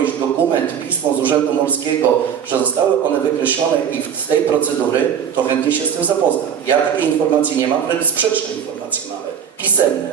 jakąś dokument, pismo z Urzędu Morskiego, że zostały one wykreślone i z tej procedury, to chętnie się z tym zapoznam. Ja takiej informacji nie mam, wręcz sprzeczne informacje mamy, pisemne.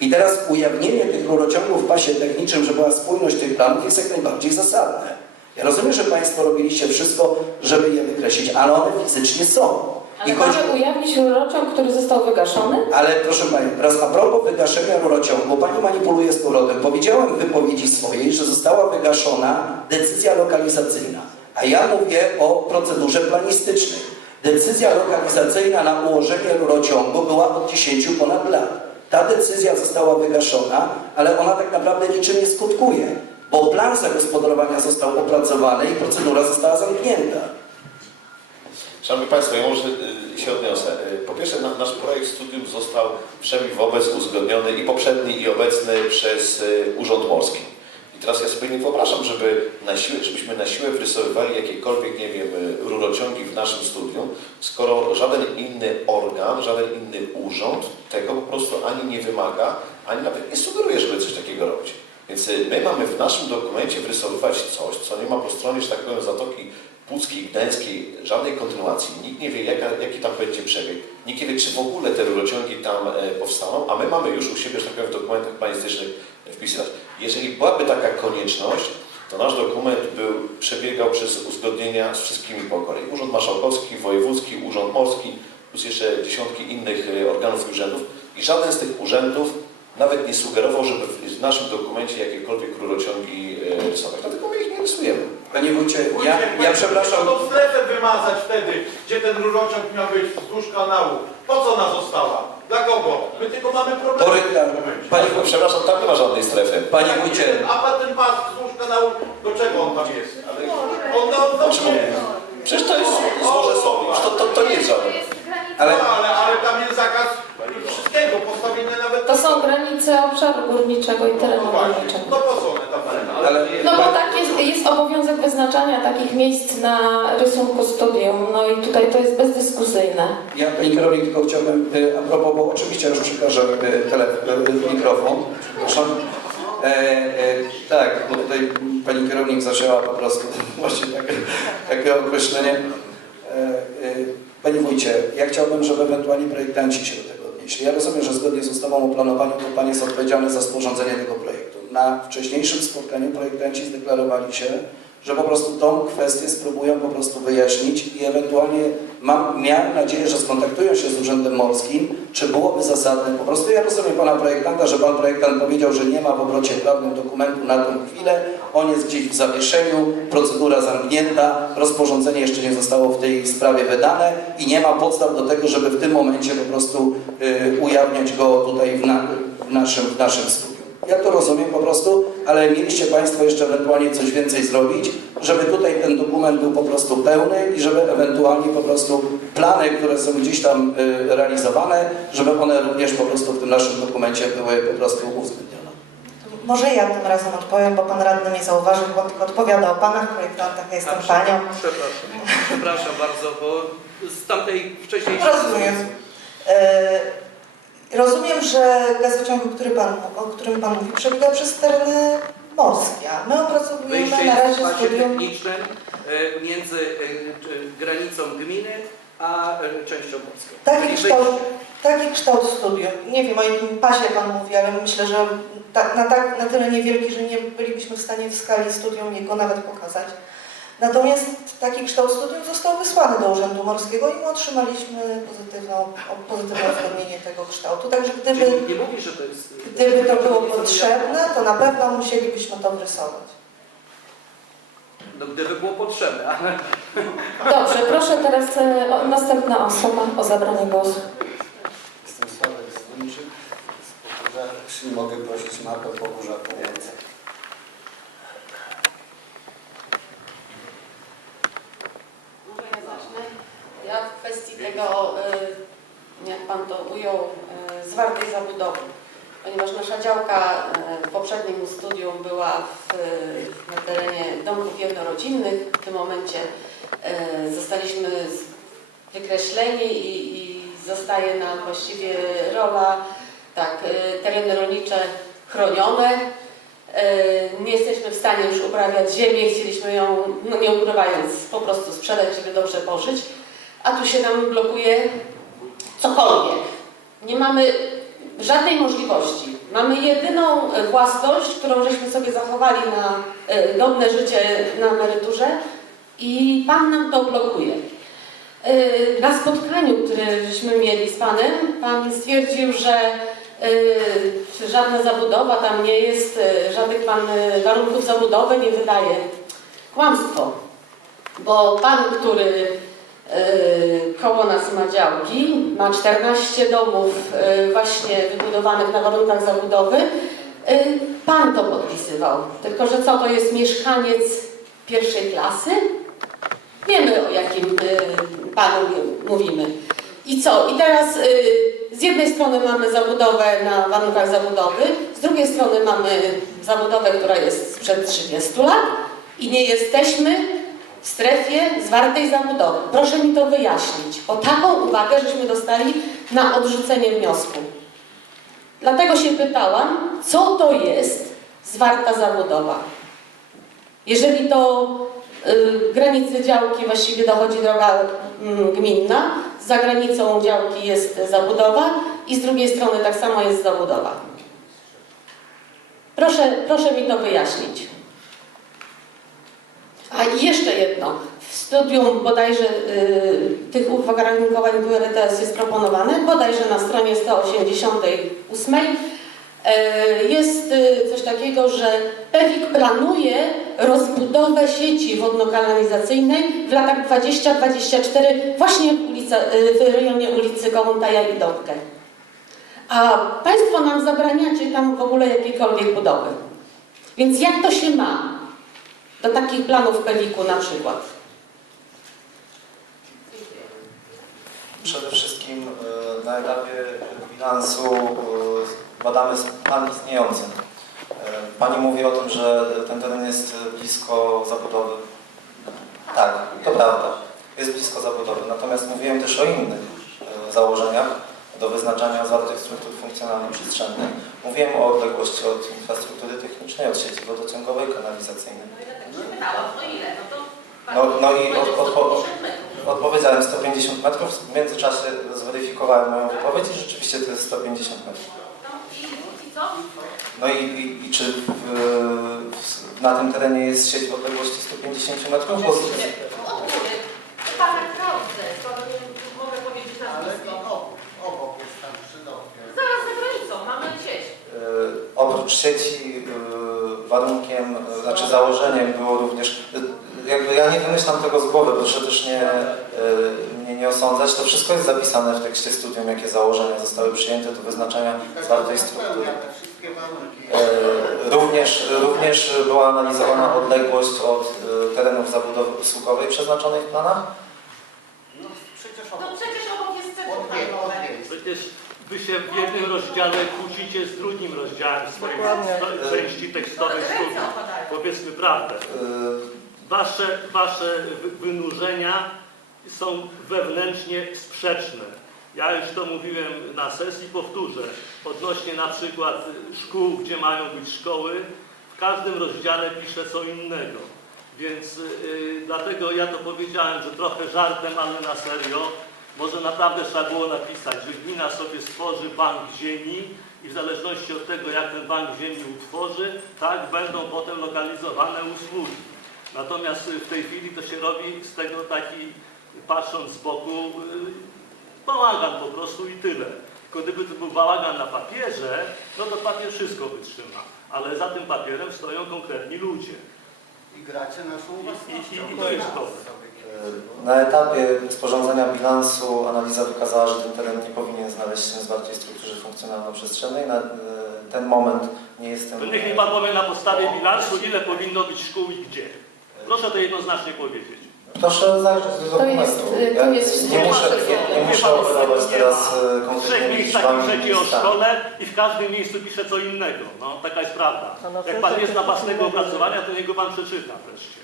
I teraz ujawnienie tych rurociągów w pasie technicznym, że była spójność tych planów jest jak najbardziej zasadne. Ja rozumiem, że Państwo robiliście wszystko, żeby je wykreślić, ale one fizycznie są. Ale mamy ujawnić rurociąg, który został wygaszony? Ale proszę Pani, teraz a propos wygaszenia rurociągu, Pani manipuluje z powrotem. Powiedziałem w wypowiedzi swojej, że została wygaszona decyzja lokalizacyjna, a ja mówię o procedurze planistycznej. Decyzja lokalizacyjna na ułożenie rurociągu była od 10 ponad lat. Ta decyzja została wygaszona, ale ona tak naprawdę niczym nie skutkuje, bo plan zagospodarowania został opracowany i procedura została zamknięta. Szanowni Państwo, ja może y, się odniosę. Y, Po pierwsze, na- nasz projekt studium został wszemi wobec uzgodniony i poprzedni, i obecny przez y, Urząd Morski. I teraz ja sobie nie wyobrażam, żeby na siłę, żebyśmy na siłę wrysowywali jakiekolwiek, nie wiem, rurociągi w naszym studium, skoro żaden inny organ, żaden inny urząd tego po prostu ani nie wymaga, ani nawet nie sugeruje, żeby coś takiego robić. Więc my mamy w naszym dokumencie wrysowywać coś, co nie ma po stronie, że tak powiem, Zatoki Puckiej, Gdańskiej żadnej kontynuacji. Nikt nie wie, jaka, jaki tam będzie przebieg. Nikt nie wie, czy w ogóle te rurociągi tam e, powstaną, a my mamy już u siebie, że tak powiem, w dokumentach planistycznych wpisywać. Jeżeli byłaby taka konieczność, to nasz dokument był, przebiegał przez uzgodnienia z wszystkimi po kolei. Urząd Marszałkowski, Wojewódzki, Urząd Morski, plus jeszcze dziesiątki innych e, organów i urzędów. I żaden z tych urzędów nawet nie sugerował, żeby w- naszym dokumencie jakiekolwiek rurociągi e, rysować. Dlatego my ich nie rysujemy. Panie Wójcie, ja, ja przepraszam, To strefę wymazać wtedy, gdzie ten rurociąg miał być wzdłuż kanału. Po co ona została? Dla kogo? My tylko mamy problem. Panie, Panie, przepraszam, tam nie ma żadnej strefy. Panie Wójcie, A ten pas wzdłuż kanału, do czego on tam jest? On no, no, Czemu? Przecież to jest złoże sobie. To, to, to nie jest żaden. ale No, ale, ale tam jest zakaz wszystkiego, nawet... To są granice obszaru górniczego i terenu No górniczego. no po co one tam ale, No bo tak jest, jest obowiązek wyznaczania takich miejsc na rysunku studium, no i tutaj to jest bezdyskusyjne. Ja Pani kierownik tylko chciałbym, y, a propos, bo oczywiście już przekażę y, tele, y, mikrofon. Przepraszam. E, e, tak, bo tutaj Pani kierownik zaczęła po prostu właśnie takie, takie określenie. E, e, Panie Wójcie, ja chciałbym, żeby ewentualnie projektanci się do tego odnieśli. Ja rozumiem, że zgodnie z ustawą o planowaniu to Pan jest odpowiedzialny za sporządzenie tego projektu. Na wcześniejszym spotkaniu projektanci zdeklarowali się, że po prostu tą kwestię spróbują po prostu wyjaśnić i ewentualnie mam, miałem nadzieję, że skontaktują się z Urzędem Morskim, czy byłoby zasadne, po prostu ja rozumiem Pana projektanta, że Pan projektant powiedział, że nie ma w obrocie prawnym dokumentu na tę chwilę, on jest gdzieś w zawieszeniu, procedura zamknięta, rozporządzenie jeszcze nie zostało w tej sprawie wydane i nie ma podstaw do tego, żeby w tym momencie po prostu y, ujawniać go tutaj w, na, w, naszym, w naszym studium. Ja to rozumiem po prostu, ale mieliście Państwo jeszcze ewentualnie coś więcej zrobić, żeby tutaj ten dokument był po prostu pełny i żeby ewentualnie po prostu plany, które są gdzieś tam y, realizowane, żeby one również po prostu w tym naszym dokumencie były po prostu uwzględnione. Może ja tym razem odpowiem, bo pan radny mnie zauważył, bo tylko odpowiada o panach projektantach, ja jestem A, panią. Przepraszam, przepraszam bardzo, bo z tamtej wcześniejszej... Rozumiem. E, rozumiem, że gazociąg, który pan, o którym pan mówi, przebiega przez tereny morskie. a My opracowujemy Wyjście na jest w razie pasie studium. technicznym e, między e, czy granicą gminy a e, częścią morską. Taki Czyli kształt, wyjście- taki kształt studium. Nie wiem o jakim pasie pan mówi, ale myślę, że ta, na, tak, na tyle niewielki, że nie bylibyśmy w stanie w skali studium jego nawet pokazać. Natomiast taki kształt studium został wysłany do Urzędu Morskiego i my otrzymaliśmy pozytywne, pozytywne uzgodnienie tego kształtu. Także gdyby, Czyli nie mówisz, że to jest... gdyby to było potrzebne, to na pewno musielibyśmy to wrysować. No, gdyby było potrzebne, ale... Dobrze, proszę teraz e, o, następna osoba o zabranie głosu. Jestem Sławek Zduńczyk. Jeśli mogę prosić mapę Pogórza Połęce. Może ja zacznę. Ja w kwestii tego, y, jak Pan to ujął, y, zwartej zabudowy. Ponieważ nasza działka y, w poprzednim studium była w, na terenie domków jednorodzinnych. W tym momencie zostaliśmy wykreśleni i, i zostaje nam właściwie rola, tak, tereny rolnicze chronione. Nie jesteśmy w stanie już uprawiać ziemi, chcieliśmy ją, no nie ukrywając, po prostu sprzedać, żeby dobrze pożyć, a tu się nam blokuje cokolwiek. Nie mamy żadnej możliwości. Mamy jedyną e, własność, którą żeśmy sobie zachowali na e, godne życie na emeryturze i Pan nam to blokuje. E, Na spotkaniu, które żeśmy mieli z Panem, Pan stwierdził, że żadna zabudowa tam nie jest, żadnych Pan warunków zabudowy nie wydaje. Kłamstwo. Bo Pan, który koło nas ma działki, ma 14 domów e, właśnie wybudowanych na warunkach zabudowy, e, Pan to podpisywał. Tylko, że co to jest mieszkaniec pierwszej klasy? Wiemy o jakim panu mówimy. I co? I teraz z jednej strony mamy zabudowę na warunkach zabudowy, z drugiej strony mamy zabudowę, która jest sprzed 30 lat i nie jesteśmy strefie zwartej zabudowy. Proszę mi to wyjaśnić, bo taką uwagę żeśmy dostali na odrzucenie wniosku. Dlatego się pytałam, co to jest zwarta zabudowa. Jeżeli do y, granicy działki właściwie dochodzi droga mm, gminna, za granicą działki jest zabudowa i z drugiej strony tak samo jest zabudowa. Proszę, proszę mi to wyjaśnić. A jeszcze jedno. W studium bodajże y, tych uwarunkowań WRTS jest proponowane, bodajże na stronie 188 y, jest y, coś takiego, że PEWIK planuje rozbudowę sieci wodno-kanalizacyjnej w latach 20-24 właśnie w, ulica, y, w rejonie ulicy Kołątaja i Dobkę. A Państwo nam zabraniacie tam w ogóle jakiejkolwiek budowy. Więc jak to się ma do takich planów PEWIK-u na przykład? Przede wszystkim e, na etapie bilansu e, badamy plan istniejący. E, Pani mówi o tym, że ten teren jest blisko zabudowy. Tak, to prawda. Jest blisko zabudowy. Natomiast mówiłem też o innych założeniach do wyznaczania zawartych struktur funkcjonalno-przestrzennych. Mówiłem o odległości od infrastruktury technicznej, od sieci wodociągowej, kanalizacyjnej. No, no i od, od, od, odpowiedziałem 150 metrów. W międzyczasie zweryfikowałem moją wypowiedź i rzeczywiście to jest 150 metrów. No i, i, i czy w, w, na tym terenie jest sieć w odległości 150 metrów? Bo, oprócz sieci warunkiem, znaczy założeniem było również, jakby ja nie wymyślam tego z głowy, proszę też nie, e, mnie nie osądzać, to wszystko jest zapisane w tekście studium, jakie założenia zostały przyjęte do wyznaczania zwartej struktury. E, Również, również była analizowana odległość od e, terenów zabudowy usługowej przeznaczonej w planach? No przecież No obok. przecież obok jest centrum Odwie- handlowe. odwie- Przecież wy się w jednym rozdziale kłócicie z drugim rozdziałem w swojej sto- części tekstowej studium. Powiedzmy prawdę. E, Wasze, wasze wy- wynurzenia są wewnętrznie sprzeczne. Ja już to mówiłem na sesji, powtórzę. Odnośnie na przykład szkół, gdzie mają być szkoły, w każdym rozdziale pisze co innego. Więc yy, dlatego ja to powiedziałem, że trochę żartem, ale na serio. Może naprawdę trzeba było napisać, że gmina sobie stworzy bank ziemi i w zależności od tego, jak ten bank ziemi utworzy, tak będą potem lokalizowane usługi. Natomiast w tej chwili to się robi z tego taki, patrząc z boku, y, bałagan po prostu i tyle. Tylko gdyby to był bałagan na papierze, no to papier wszystko wytrzyma. Ale za tym papierem stoją konkretni ludzie. I gracie naszą własnością. i- i to jest to. Na etapie sporządzenia bilansu analiza wykazała, że ten teren nie powinien znaleźć się w zwartej strukturze funkcjonalno-przestrzennej. Na e, ten moment nie jestem... To niech mi Pan powie na podstawie bilansu, ile powinno być szkół i gdzie. Proszę to jednoznacznie powiedzieć. Proszę zajrzeć do dokumentu. jest, y, Ja to jest nie muszę, nie, nie muszę operować teraz e, W trzech konkretnymi miejscach liczbami. piszecie o listami. szkole i w każdym miejscu pisze co innego. No, taka jest prawda. Jak Pan jest na własnego opracowania, to niech go Pan przeczyta wreszcie.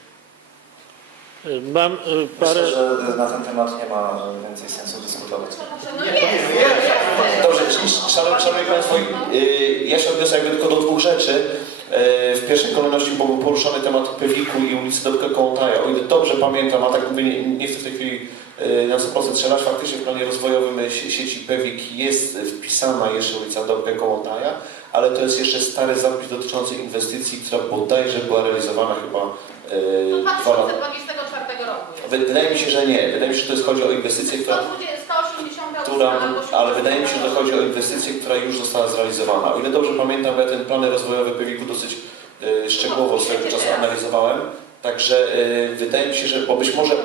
Mam y, parę... Myślę, że na ten temat nie ma więcej sensu dyskutować. No jest. Dobrze, sz- szanowni, szanowni Państwo, yy, ja się odniosę jakby tylko do dwóch rzeczy. E, W pierwszej kolejności był poruszany temat Pewiku i ulicy Dobka Kołątaja. O ile dobrze pamiętam, a tak mówię, nie, nie chcę w tej chwili e, na 100% strzelać, faktycznie w planie rozwojowym e, sie- sieci Pewik jest wpisana jeszcze ulica Dobka Kołątaja, ale to jest jeszcze stary zapis dotyczący inwestycji, która bodajże była realizowana chyba dwa lata. 2024 roku. Wydaje mi się, że nie. Wydaje mi się, że to jest, chodzi o inwestycję, która 120, 180 która, ale wydaje mi się, że chodzi o inwestycję, która już została zrealizowana. O ile dobrze pamiętam, ja ten plan rozwojowy Pewiku dosyć e, szczegółowo swego czasu analizowałem, także e, wydaje mi się, że, bo być może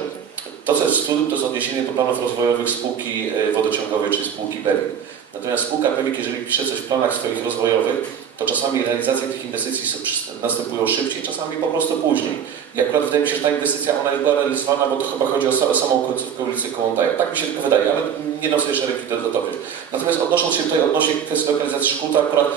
to, co jest studium, to jest odniesienie do planów rozwojowych spółki e, wodociągowej czy spółki Pewik. Natomiast spółka Pewik, jeżeli pisze coś w planach swoich rozwojowych, to czasami realizacja tych inwestycji następują szybciej, czasami po prostu później. I akurat wydaje mi się, że ta inwestycja ona była realizowana, bo to chyba chodzi o sa- samą końcówkę ulicy Kołątaja. Tak mi się tylko wydaje, ale nie dam sobie szereg gotowych. Natomiast odnosząc się tutaj odnośnie kwestii lokalizacji szkół, to akurat e,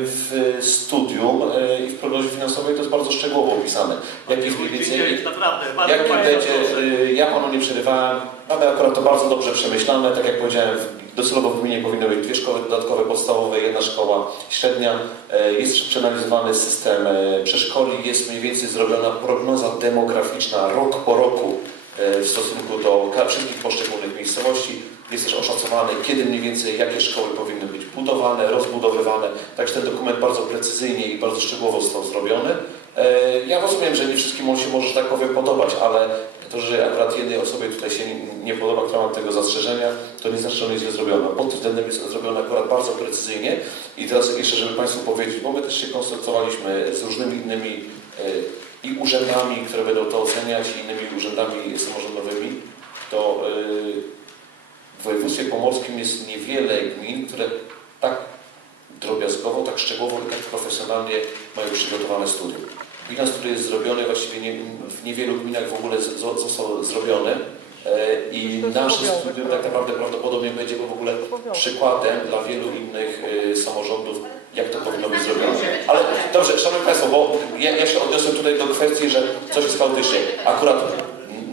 w studium e, i w prognozie finansowej to jest bardzo szczegółowo opisane. Jakie mniej więcej, Dziękuję, naprawdę. Bardzo Jaki bardzo będzie, y, ja panu nie przerywałem, mamy akurat to bardzo dobrze przemyślane, tak jak powiedziałem, docelowo w gminie powinny być dwie szkoły dodatkowe, podstawowe, jedna szkoła średnia, E, jest przeanalizowany system e, przedszkoli, jest mniej więcej zrobiona prognoza demograficzna rok po roku e, w stosunku do wszystkich poszczególnych miejscowości. Jest też oszacowane, kiedy mniej więcej, jakie szkoły powinny być budowane, rozbudowywane. Także ten dokument bardzo precyzyjnie i bardzo szczegółowo został zrobiony. Ja rozumiem, że nie wszystkim on się może, że tak powiem, podobać, ale to, że akurat jednej osobie tutaj się nie- podoba, ma tego zastrzeżenia, to nie znaczy, że ono jest zrobione. Pod tym względem jest zrobione akurat bardzo precyzyjnie. I teraz jeszcze, żeby Państwu powiedzieć, bo my też się konsultowaliśmy z różnymi innymi e, i urzędami, które będą to oceniać, i innymi urzędami samorządowymi, to e, w województwie pomorskim jest niewiele gmin, które tak drobiazgowo, tak szczegółowo i tak profesjonalnie mają przygotowane studium. Z której jest zrobiony, właściwie nie, w niewielu gminach w ogóle z- został zrobiony e, i nasze studium tak naprawdę prawdopodobnie będzie w ogóle przykładem dla wielu innych e, samorządów, jak to powinno być zrobione. Ale dobrze, Szanowni Państwo, bo ja, ja się odniosłem tutaj do kwestii, że coś jest chaotycznie. Akurat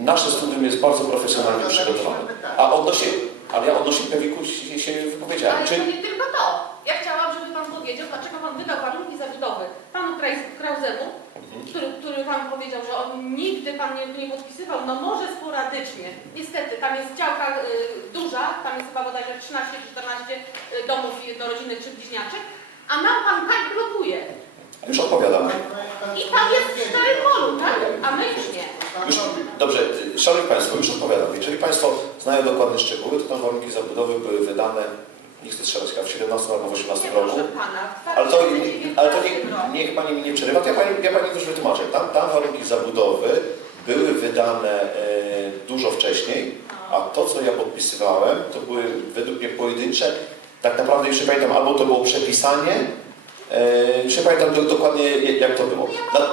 nasze studium jest bardzo profesjonalnie przygotowane. A odnośnie, ale ja odnośnie Pewiku się, się wypowiedziałem. Ale Czy, to nie tylko to. Ja chciałam, żeby Pan powiedział, dlaczego Pan wydał warunki zabudowy Krauzemu, który, który Pan powiedział, że on nigdy Pan nie, nie podpisywał, no może sporadycznie. Niestety, tam jest działka y, duża, tam jest chyba bodajże 13 czy 14 y, domów jednorodzinnych czy bliźniaczych, a nam Pan tak blokuje. już odpowiadam. I Pan jest w szczerym polu, tak? A my już nie. Już, dobrze, Szanowni Państwo, już odpowiadam. Jeżeli Państwo znają dokładne szczegóły, to tam warunki zabudowy były wydane, nie chcę strzelać, chyba w 17 albo w 18 Nie roku. Ale to, 2019 ale to nie, niech Pani mi nie przerywa, to ja Pani, ja pani już wytłumaczę. Tam, tam warunki zabudowy były wydane e, dużo wcześniej, a to, co ja podpisywałem, to były według mnie pojedyncze, tak naprawdę jeszcze pamiętam, albo to było przepisanie, e, jeszcze pamiętam do, dokładnie jak to było. Ja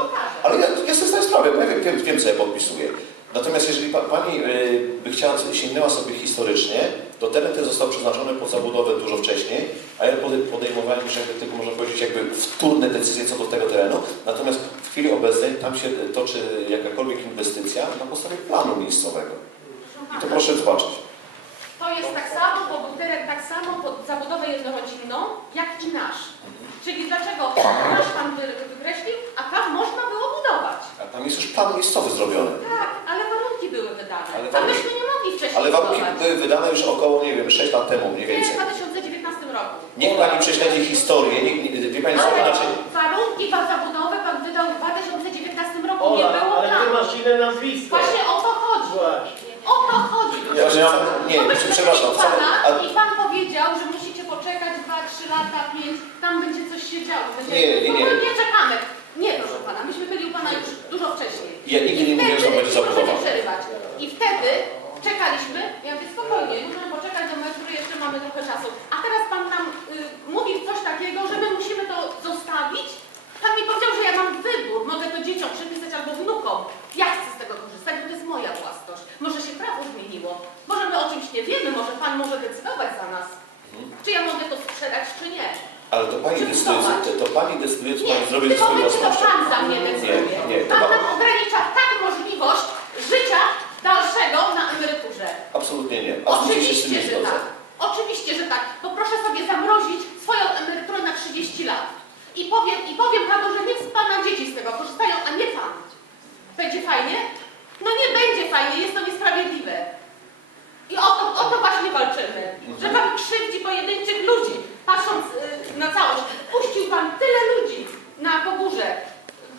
ale ja jestem w tej sprawie, bo ja wiem, wiem, wiem co ja podpisuję. Natomiast jeżeli pa, Pani y, by chciała, sięgnęła sobie historycznie, to teren ten został przeznaczony pod zabudowę dużo wcześniej, a ja pode- podejmowałem już jakby tylko można powiedzieć jakby wtórne decyzje co do tego terenu. Natomiast w chwili obecnej tam się toczy jakakolwiek inwestycja na podstawie planu miejscowego. I to proszę zobaczyć. To jest tak samo pod teren, tak samo pod zabudowę jednorodzinną, jak i nasz. Czyli dlaczego nasz pan wy- wykreślił, a tam można było budować? A tam jest już plan miejscowy zrobiony. Tak, ale warunki były wydane. Ale warunki- Ale warunki były wydane już około, nie wiem, 6 lat temu mniej Nie, w więcej. 2019 roku. Niech Pani prześledzi historię, niech, nie- wie Pani co, Ale znaczy... warunki za zabudowę pan wydał w 2019 roku. Nie Ola, było ale ty planu. masz inne nazwisko. Właśnie o to chodzi. Właśnie. O to chodzi. Ja, ja, nie, Bo myśmy przepraszam, wcale, pana a, I pan powiedział, że musicie poczekać 2, 3 lata, 5, tam będzie coś się działo. Będzie... Nie, nie, nie. No, nie czekamy. Nie, proszę pana, myśmy byli u pana już dużo wcześniej. Ja nigdy nie mówiłem, że będzie I wtedy- zabudowa. przerywać. I wtedy czekaliśmy, ja mówię spokojnie, możemy poczekać do emerytury, jeszcze mamy trochę czasu. A teraz pan nam y, mówi coś takiego, że my musimy to zostawić. Pan mi powiedział, że ja mam wybór, mogę to dzieciom przepisać albo wnukom. Ja chcę z tego korzystać, bo to jest moja własność. Może się prawo zmieniło. Może my o czymś nie wiemy, może pan może decydować za nas. Czy ja mogę to sprzedać, czy nie. ale to Pani decyduje, to, to Pani decyduje, co Nie, Pani zrobi ze swoją momencie to własnością. pan za mnie decyduje. Nie, nie, pan- nam ogranicza tak możliwość życia dalszego na emeryturze. Absolutnie nie. Absolutnie Oczywiście, że tak. Oczywiście, że tak. Poproszę sobie zamrozić swoją emeryturę na 30 lat. I powiem, i powiem panu, że niech pana dzieci z tego korzystają, a nie pan. Będzie fajnie? No nie będzie fajnie, jest to niesprawiedliwe. I o to, o to właśnie walczymy. Mhm. Że pan krzywdzi pojedynczych ludzi, patrząc yy, na całość. Puścił pan tyle ludzi na pogórze,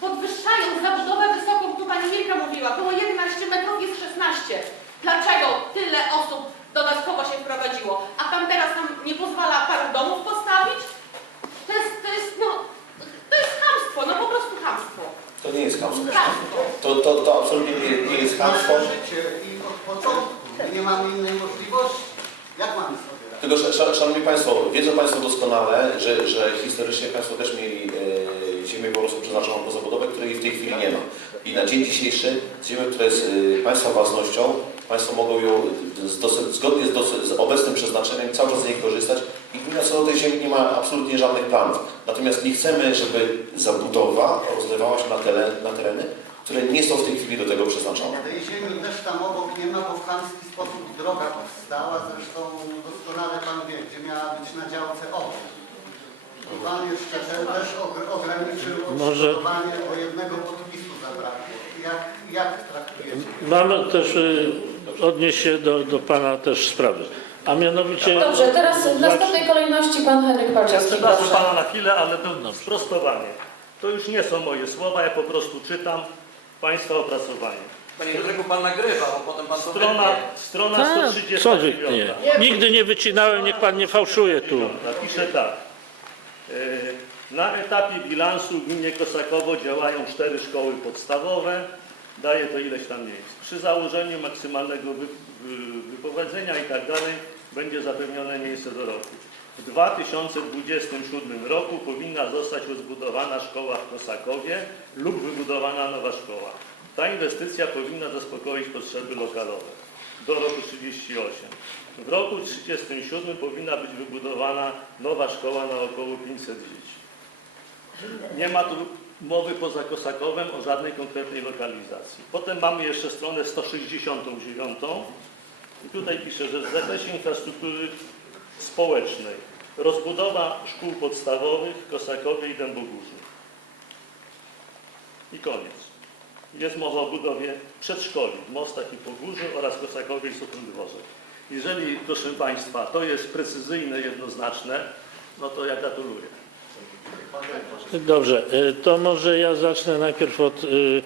podwyższając zabudowę wysoką tu pani Mirka mówiła, było 11 metrów, jest 16. Dlaczego tyle osób dodatkowo się wprowadziło? A pan teraz nam nie pozwala paru domów postawić? To jest, to jest, no, to jest no po prostu hamstwo. To nie jest hamstwo. Hamstwo. To, to, to absolutnie nie, nie jest hamstwo. życie i od początku. Nie mamy innej możliwości. Jak mamy sobie? Tylko, szanowni Państwo, wiedzą Państwo doskonale, że, że historycznie Państwo też mieli e, ziemię po prostu przeznaczoną do zabudowy, której w tej chwili nie ma. I na dzień dzisiejszy ziemię, która jest e, Państwa własnością, Państwo mogą ją z dosyć, zgodnie z, dosyć, z obecnym przeznaczeniem cały czas z niej korzystać i gmina co do tej ziemi nie ma absolutnie żadnych planów. Natomiast nie chcemy, żeby zabudowa rozlewała się na, teren, na tereny, które nie są w tej chwili do tego przeznaczone. Tej ziemi też tam obok nie ma, bo w chamski sposób droga powstała. Zresztą doskonale Pan wie, gdzie miała być na działce obok. Pan jeszcze te- też ogr- ograniczył Może- bo jednego podpisu zabrakło. Jak, jak traktujecie? Mam też y, odnieść się do, do Pana też sprawy. A mianowicie... Dobrze, teraz w następnej kolejności pan Henryk Ja Baczewski. przepraszam proszę. Pana na chwilę, ale to sprostowanie. To już nie są moje słowa, ja po prostu czytam Państwa opracowanie. Panie Henryku, pan nagrywa, bo potem pan to Strona, wytnie. strona Tak, 139. co wy nie? Nigdy nie wycinałem, niech Pan nie fałszuje tu. Napiszę tak. E, Na etapie bilansu w gminie Kosakowo działają cztery szkoły podstawowe. Daje to ileś tam miejsc. Przy założeniu maksymalnego wy, wy, wypowiedzenia i tak dalej będzie zapewnione miejsce do roku. W 2027 roku powinna zostać rozbudowana szkoła w Kosakowie lub wybudowana nowa szkoła. Ta inwestycja powinna zaspokoić potrzeby lokalowe do roku 38. W roku 37 powinna być wybudowana nowa szkoła na około 500 dzieci. Nie ma tu mowy poza Kosakowem o żadnej konkretnej lokalizacji. Potem mamy jeszcze stronę 169 i tutaj pisze, że w zakresie infrastruktury społecznej rozbudowa szkół podstawowych w Kosakowie i Dębogórzu. I koniec. Jest mowa o budowie przedszkoli w Mostach i Pogórzu oraz Kosakowie i Suchym. Jeżeli, proszę Państwa, to jest precyzyjne, jednoznaczne, no to ja gratuluję. Dobrze, y, to może ja zacznę najpierw od y,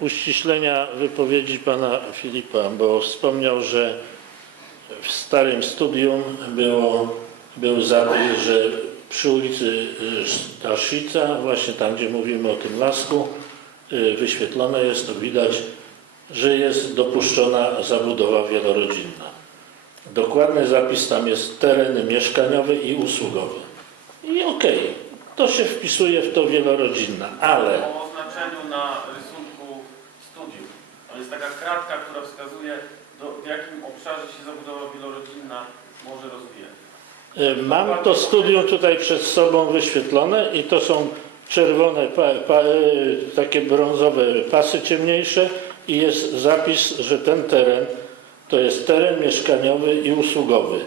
uściślenia wypowiedzi Pana Filipa, bo wspomniał, że w starym studium było, był zapis, że przy ulicy y, Staszica, właśnie tam, gdzie mówimy o tym lasku, wyświetlone jest, to widać, że jest dopuszczona zabudowa wielorodzinna. Dokładny zapis tam jest tereny mieszkaniowe i usługowe. I okej, to się wpisuje w to wielorodzinna, ale O oznaczeniu na rysunku studiów. Tam jest taka kratka, która wskazuje, do, w jakim obszarze się zabudowa wielorodzinna może rozwijać. y, mam to studium tutaj przed sobą wyświetlone i to są czerwone, pa, pa, y, takie brązowe pasy ciemniejsze i jest zapis, że ten teren to jest teren mieszkaniowy i usługowy.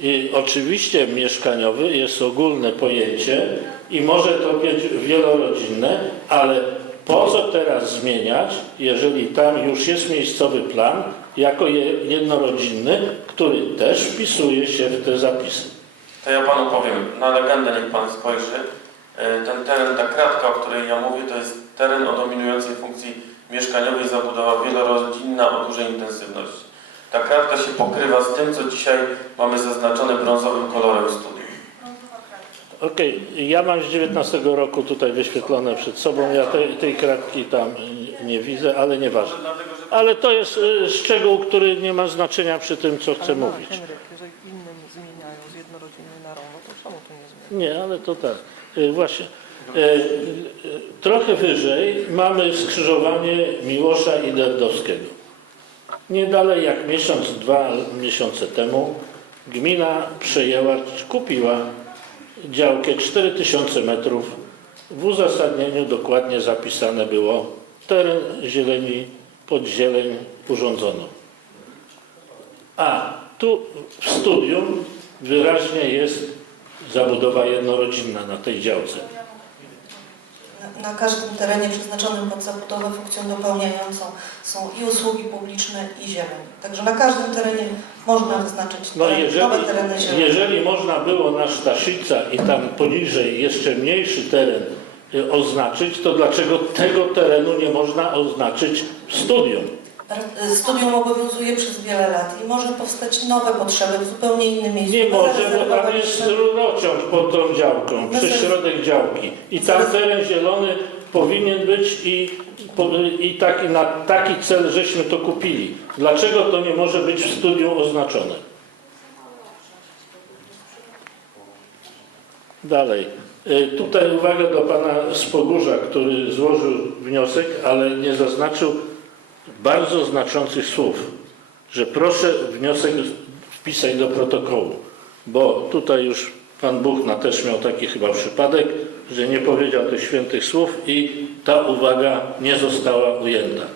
I oczywiście mieszkaniowy jest ogólne pojęcie i może to być wielorodzinne, ale po co teraz zmieniać, jeżeli tam już jest miejscowy plan jako je- jednorodzinny, który też wpisuje się w te zapisy. To ja Panu powiem, na legendę niech Pan spojrzy. E, Ten teren, ta kratka, o której ja mówię, to jest teren o dominującej funkcji mieszkaniowej, zabudowa wielorodzinna o dużej intensywności. Ta kratka się pokrywa z tym, co dzisiaj mamy zaznaczone brązowym kolorem studium. Okej, ja mam z 19 roku tutaj wyświetlone przed sobą, ja tej, tej kratki tam nie- widzę, ale nieważne. Ale to jest y, szczegół, który nie ma znaczenia przy tym, co chcę mówić. Henryk, jeżeli inne nie zmieniają z jednorodzinnej na rąbo, to czemu to nie zmienia? Nie, ale to tak. Y, Właśnie. Y, Trochę wyżej mamy skrzyżowanie Miłosza i Derdowskiego. Nie dalej jak miesiąc, dwa miesiące temu gmina przejęła, kupiła działkę 4000 metrów. W uzasadnieniu dokładnie zapisane było teren zieleni pod zieleń urządzoną. A tu w studium wyraźnie jest zabudowa jednorodzinna na tej działce. Na, każdym terenie przeznaczonym pod zabudowę funkcją dopełniającą są i usługi publiczne i zieleń. Także na każdym terenie można wyznaczyć No teren, jeżeli, nowe tereny zielone. jeżeli można było na Staszica i tam poniżej jeszcze mniejszy teren y, oznaczyć, to dlaczego tego terenu nie można oznaczyć studium? R- Studium obowiązuje przez wiele lat i może powstać nowe potrzeby w zupełnie innym miejscu. Nie może, bo tam jest rurociąg pod tą działką, przez środek działki. I tam teren zielony powinien być i i taki, na taki cel żeśmy to kupili. Dlaczego to nie może być w studium oznaczone? Dalej. Y, Tutaj uwaga do pana Spogórza, który złożył wniosek, ale nie zaznaczył bardzo znaczących słów, że proszę wniosek wpisać do protokołu, bo tutaj już pan Buchna też miał taki chyba przypadek, że nie powiedział tych świętych słów i ta uwaga nie została ujęta.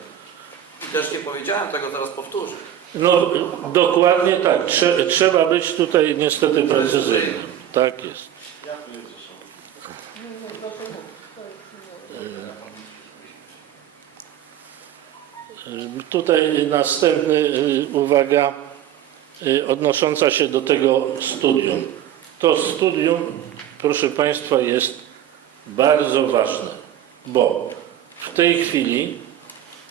I też nie powiedziałem tego, zaraz powtórzę. No dokładnie tak, Trze trzeba być tutaj niestety precyzyjnym. Tak jest. Y, Tutaj następny y, uwaga y, odnosząca się do tego studium. To studium, proszę Państwa, jest bardzo ważne, bo w tej chwili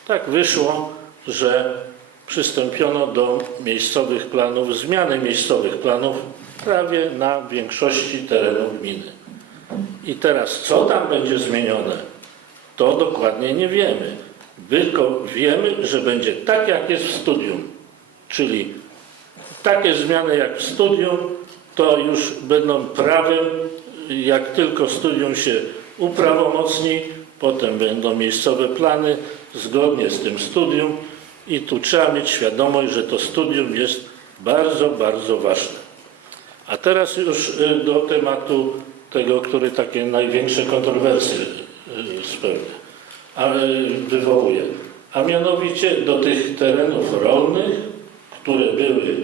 tak wyszło, że przystąpiono do miejscowych planów, zmiany miejscowych planów prawie na większości terenów gminy. I teraz co tam będzie zmienione, to dokładnie nie wiemy. Tylko wiemy, że będzie tak jak jest w studium, czyli takie zmiany jak w studium, to już będą prawem, jak tylko studium się uprawomocni, potem będą miejscowe plany zgodnie z tym studium. I tu trzeba mieć świadomość, że to studium jest bardzo, bardzo ważne. A teraz już y, do tematu tego, który takie największe kontrowersje y, spełnia, wywołuje. A mianowicie do tych terenów rolnych, które były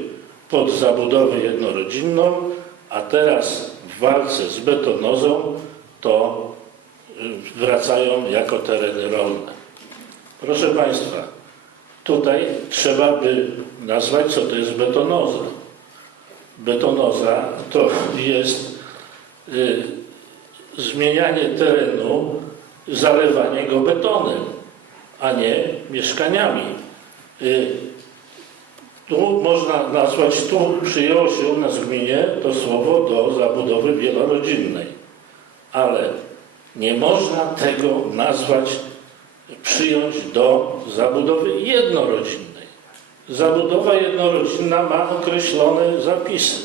pod zabudowę jednorodzinną, a teraz w walce z betonozą to y, wracają jako tereny rolne. Proszę Państwa, tutaj trzeba by nazwać, co to jest betonoza. Betonoza to jest y, zmienianie terenu, zalewanie go betonem, a nie mieszkaniami. Y, tu można nazwać, tu przyjęło się u nas w gminie to słowo do zabudowy wielorodzinnej, ale nie można tego nazwać, przyjąć do zabudowy jednorodzinnej. Zabudowa jednorodzinna ma określone zapisy.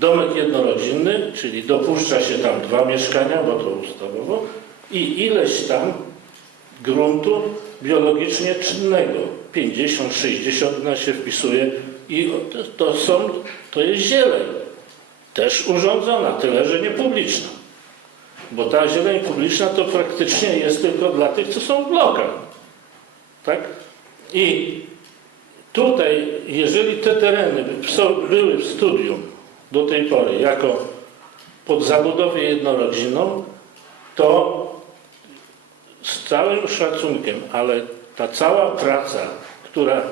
Domek jednorodzinny, czyli dopuszcza się tam dwa mieszkania, bo to ustawowo, i ileś tam gruntu biologicznie czynnego. 50, 60 na się wpisuje i to, są, to jest zieleń. Też urządzona, tyle że nie publiczna. Bo ta zieleń publiczna to praktycznie jest tylko dla tych, co są w blokach. Tak? I tutaj, jeżeli te tereny były w studium do tej pory jako pod zabudowę jednorodzinną, to z całym szacunkiem, ale ta cała praca, która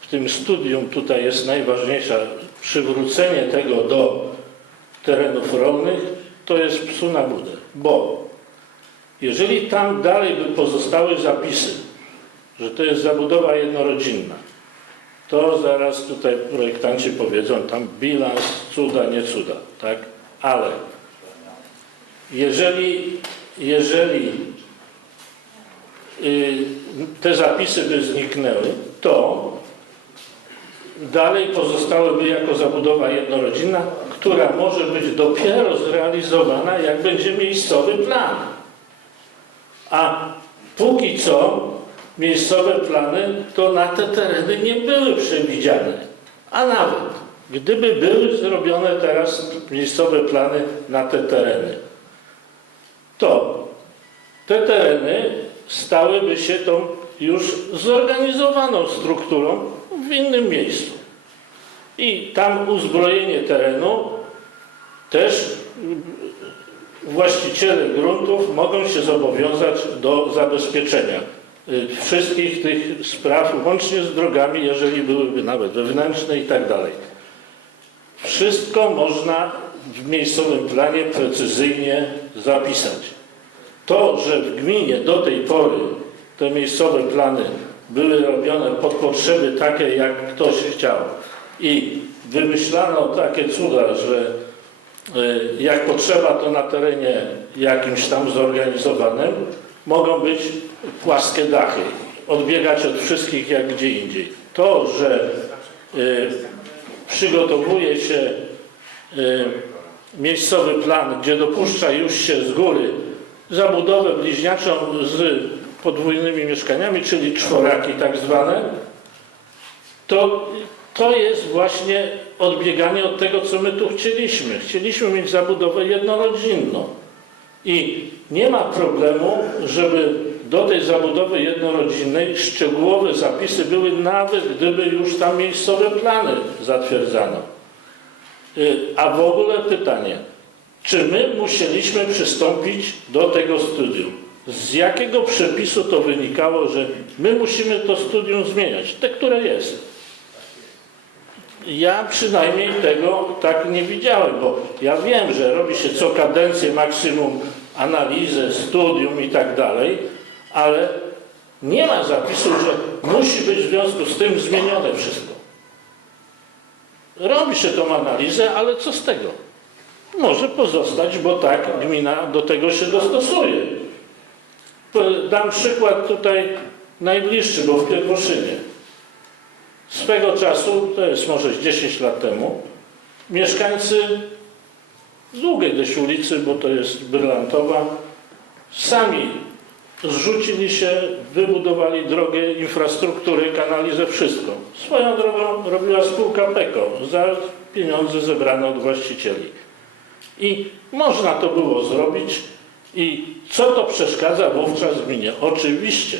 w tym studium tutaj jest najważniejsza, przywrócenie tego do terenów rolnych, to jest psu na budę. Bo jeżeli tam dalej by pozostały zapisy, że to jest zabudowa jednorodzinna, to zaraz tutaj projektanci powiedzą tam bilans, cuda, nie cuda, tak? Ale jeżeli, jeżeli te zapisy by zniknęły, to dalej pozostałyby jako zabudowa jednorodzinna, która może być dopiero zrealizowana, jak będzie miejscowy plan. A póki co miejscowe plany to na te tereny nie były przewidziane. A nawet gdyby były zrobione teraz miejscowe plany na te tereny, to te tereny stałyby się tą już zorganizowaną strukturą w innym miejscu. I tam uzbrojenie terenu też właściciele gruntów mogą się zobowiązać do zabezpieczenia y, wszystkich tych spraw, łącznie z drogami, jeżeli byłyby nawet wewnętrzne i tak dalej. Wszystko można w miejscowym planie precyzyjnie zapisać. To, że w gminie do tej pory te miejscowe plany były robione pod potrzeby takie, jak ktoś chciał i wymyślano takie cuda, że y, jak potrzeba, to na terenie jakimś tam zorganizowanym mogą być płaskie dachy, odbiegać od wszystkich jak gdzie indziej. To, że y, przygotowuje się y, miejscowy plan, gdzie dopuszcza już się z góry zabudowę bliźniaczą z podwójnymi mieszkaniami, czyli czworaki tak zwane, to, to jest właśnie odbieganie od tego, co my tu chcieliśmy. Chcieliśmy mieć zabudowę jednorodzinną. I nie ma problemu, żeby do tej zabudowy jednorodzinnej szczegółowe zapisy były, nawet gdyby już tam miejscowe plany zatwierdzano. Y, A w ogóle pytanie, czy my musieliśmy przystąpić do tego studium? Z jakiego przepisu to wynikało, że my musimy to studium zmieniać, te, które jest? Ja przynajmniej tego tak nie widziałem, bo ja wiem, że robi się co kadencję maksimum analizę, studium i tak dalej, ale nie ma zapisu, że musi być w związku z tym zmienione wszystko. Robi się tą analizę, ale co z tego? Może pozostać, bo tak gmina do tego się dostosuje. Dam przykład tutaj najbliższy, bo w Pierwoszynie. Swego czasu, to jest może z 10 lat temu, mieszkańcy z długiej dość ulicy, bo to jest brylantowa, sami zrzucili się, wybudowali drogę, infrastrukturę, kanalizę, wszystko. Swoją drogą robiła spółka PEKO za pieniądze zebrane od właścicieli. I można to było zrobić. I co to przeszkadza wówczas gminie? Oczywiście,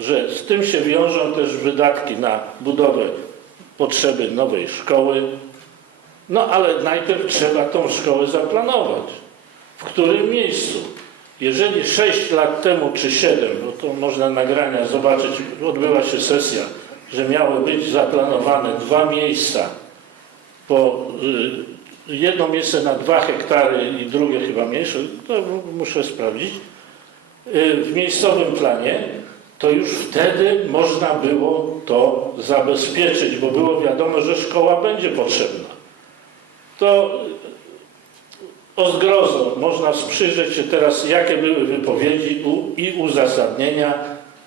że z tym się wiążą też wydatki na budowę potrzeby nowej szkoły. No ale najpierw trzeba tą szkołę zaplanować. W którym miejscu? Jeżeli 6 lat temu czy 7, bo to można nagrania zobaczyć, odbyła się sesja, że miały być zaplanowane dwa miejsca, po, y, jedno miejsce na 2 hektary i drugie chyba mniejsze, to muszę sprawdzić, y, w miejscowym planie, to już wtedy można było to zabezpieczyć, bo było wiadomo, że szkoła będzie potrzebna. To o zgrozą można przyjrzeć się teraz, jakie były wypowiedzi i uzasadnienia,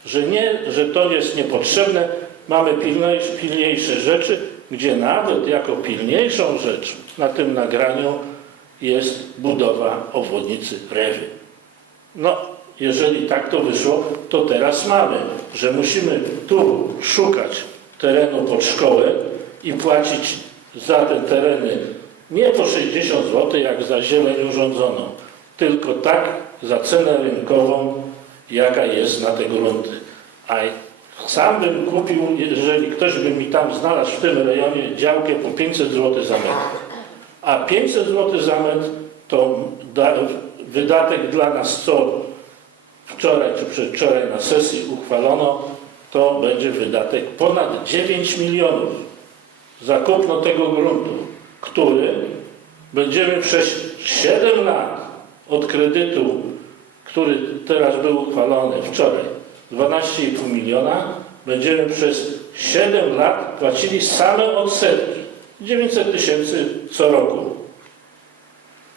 że nie, że to jest niepotrzebne, mamy pilniejsze, pilniejsze rzeczy, gdzie nawet jako pilniejszą rzecz na tym nagraniu jest budowa obwodnicy Rewy. No, jeżeli tak to wyszło, to teraz mamy, że musimy tu szukać terenu pod szkołę i płacić za te tereny nie po 60 zł jak za zieleń urządzoną, tylko tak za cenę rynkową, jaka jest na te grunty. Sam bym kupił, jeżeli ktoś by mi tam znalazł w tym rejonie działkę po 500 zł za metr. A 500 zł za metr to da, wydatek dla nas, co wczoraj czy przedwczoraj na sesji uchwalono, to będzie wydatek ponad 9 milionów za kupno tego gruntu, który będziemy przez 7 lat od kredytu, który teraz był uchwalony wczoraj, 12,5 miliona, będziemy przez 7 lat płacili same odsetki, 900 tysięcy co roku.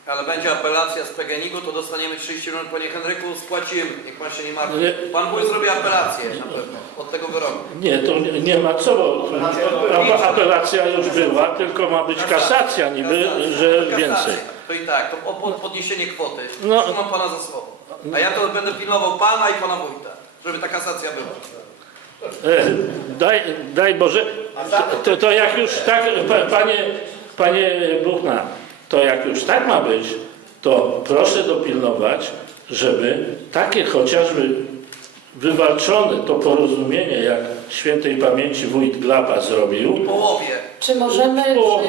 Ale będzie apelacja z PGNiG-u, to dostaniemy 30 milionów, panie Henryku, spłacimy, niech pan się nie martwi. Pan wójt zrobi apelację na pewno, od tego wyroku. Nie, to nie, nie ma co, bo apelacja już była, tylko ma być kasacja niby, że więcej. To i tak, to o podniesienie kwoty. No. Trzymam pana za słowo. A ja to będę pilnował pana i pana wójta, żeby ta kasacja była. E, Daj, daj Boże, to, to jak już tak, pa- panie, panie Buchna, to jak już tak ma być, to proszę dopilnować, żeby takie chociażby wywalczone to porozumienie, jak świętej pamięci wójt Glapa zrobił, W połowie. Czy możemy W połowie